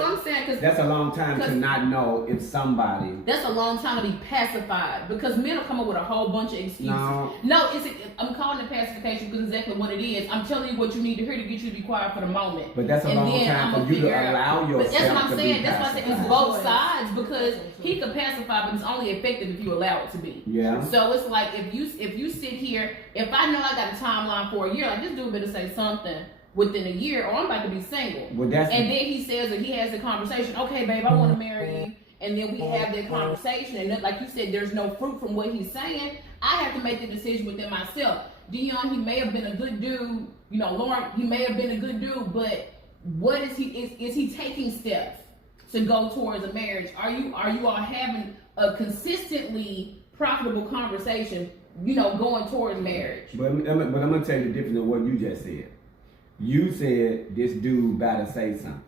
what I'm saying. Cause that's a long time to not know if somebody. That's a long time to be pacified because men will come up with a whole bunch of excuses. No, I'm calling it pacification because exactly what it is. I'm telling you what you need to hear to get you to be quiet for the moment. But that's a long time for you to allow yourself. But that's what I'm saying. That's why I said it's both sides because he can pacify, but it's only effective if you allow it to be. Yeah. So it's like if you sit here, if I know I got a timeline for a year, like this dude better say something within a year, or I'm about to be single. Well, and then he says that he has a conversation. Okay, babe, I want to marry you. And then we have that conversation, and like you said, there's no fruit from what he's saying. I have to make the decision within myself. Dion, he may have been a good dude. You know, Lauren, he may have been a good dude, but what is he? Is he taking steps to go towards a marriage? Are you all having a consistently profitable conversation? You know, going towards marriage. But I'm gonna tell you the difference of what you just said. You said this dude better say something.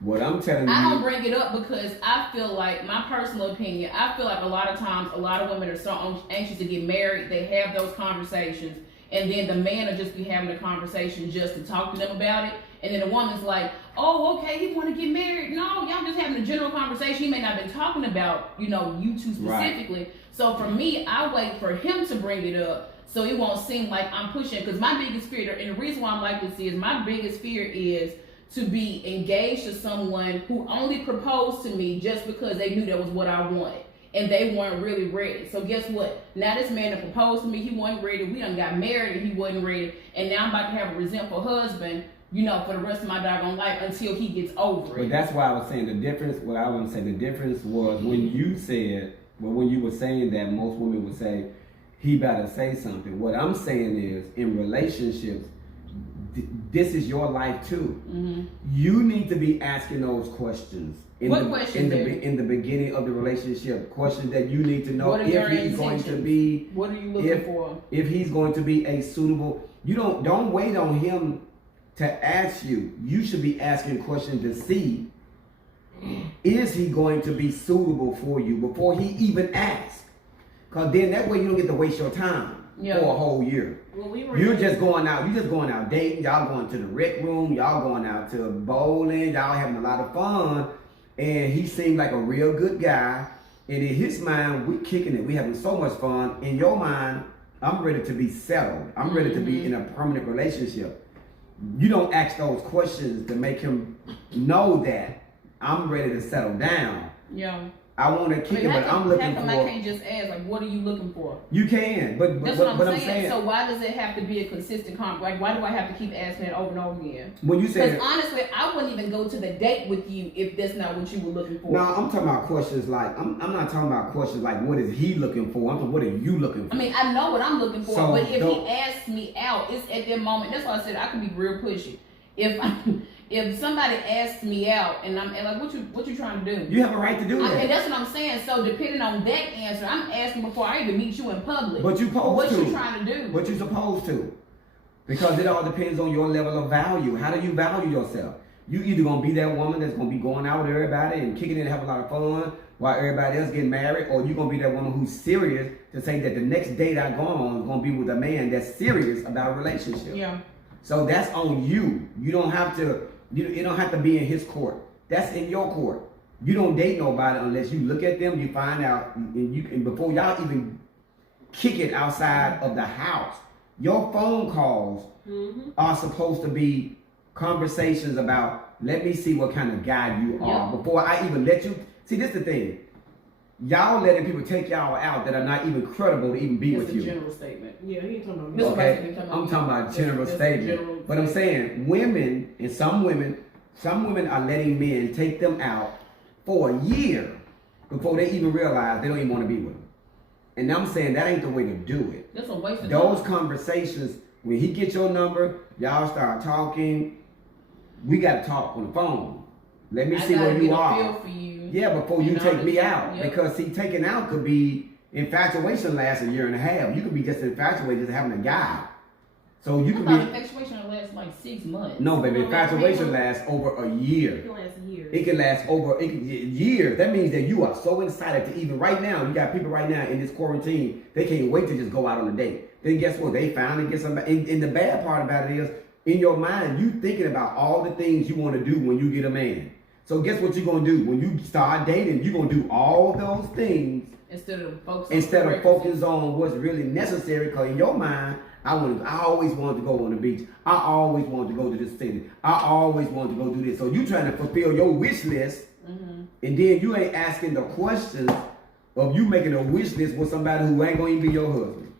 What I'm telling you, I don't bring it up because I feel like, my personal opinion, I feel like a lot of times, a lot of women are so anxious to get married, they have those conversations, and then the man will just be having a conversation just to talk to them about it, and then the woman's like, oh, okay, he want to get married. No, y'all just having a general conversation. He may not have been talking about, you know, you two specifically. Right. So for me, I wait for him to bring it up so it won't seem like I'm pushing, because my biggest fear, and the reason why I'm like this is, my biggest fear is to be engaged to someone who only proposed to me just because they knew that was what I wanted and they weren't really ready. So guess what? Now this man that proposed to me, he wasn't ready. We done got married and he wasn't ready. And now I'm about to have a resentful husband, you know, for the rest of my doggone life until he gets over it. But that's why I was saying the difference, what I want to say, the difference was when you said, well, when you were saying that most women would say, he better say something. What I'm saying is, in relationships, this is your life too. Mm-hmm. You need to be asking those questions. In the beginning of the relationship, questions that you need to know if he's going to be. What are you looking for? If he's going to be a suitable. You don't wait on him to ask you. You should be asking questions to see, is he going to be suitable for you before he even asks? Because then that way you don't get to waste your time. For a whole year. Well, you're just going out dating, y'all going to the rec room, y'all going out to bowling, y'all having a lot of fun, and he seemed like a real good guy, and in his mind, we kicking it, we having so much fun. In your mind, I'm ready to be settled. I'm ready to be in a permanent relationship. You don't ask those questions to make him know that I'm ready to settle down. Yeah. I want to kick it, but I'm looking for. I can't just ask, like, what are you looking for? You can, but that's what I'm saying. So why does it have to be a consistent Like, why do I have to keep asking it over and over again? When you say, because honestly, I wouldn't even go to the date with you if that's not what you were looking for. No, I'm talking about questions like I'm not talking about questions like what is he looking for. I'm talking what are you looking for. I mean, I know what I'm looking for, but if he asks me out, it's at that moment. That's why I said I can be real pushy. If somebody asks me out and I'm like, what you trying to do? You have a right to do that. And that's what I'm saying. So depending on that answer, I'm asking before I even meet you in public. But you supposed to. What you trying to do? What you supposed to. Because it all depends on your level of value. How do you value yourself? You either gonna be that woman that's gonna be going out with everybody and kicking it and have a lot of fun while everybody else getting married, or you gonna be that woman who's serious to say that the next date I go on is gonna be with a man that's serious about a relationship. Yeah. So that's on you. You don't have to. You don't have to be in his court. That's in your court. You don't date nobody unless you look at them, you find out, and before y'all even kick it outside of the house, your phone calls are supposed to be conversations about, let me see what kind of guy you are before I even let you. See, this is the thing. Y'all letting people take y'all out that are not even credible to even be with you. That's a general statement. Yeah, he ain't talking about me. Okay, I'm talking about general statement. But I'm saying women, and some women are letting men take them out for a year before they even realize they don't even want to be with them. And I'm saying that ain't the way to do it. That's a waste of time. Those conversations, when he gets your number, y'all start talking. We got to talk on the phone. Let me see where you are. Feel for you. Yeah, before you take me out. Yep. Because see, taking out could be, infatuation lasts a year and a half. You could be just infatuated, just having a guy. So you could be. Infatuation lasts like 6 months. No, baby, infatuation lasts over a year. It can last years. It can last over years. That means that you are so excited to even right now. You got people right now in this quarantine. They can't wait to just go out on a date. Then guess what? They finally get somebody. And the bad part about it is, in your mind, you thinking about all the things you want to do when you get a man. So guess what you're gonna do when you start dating? You're gonna do all those things Instead of focus on what's really necessary. Because in your mind, I always wanted to go on the beach. I always wanted to go to this city. I always wanted to go do this. So you trying to fulfill your wish list, and then you ain't asking the questions of you making a wish list with somebody who ain't gonna even be your husband.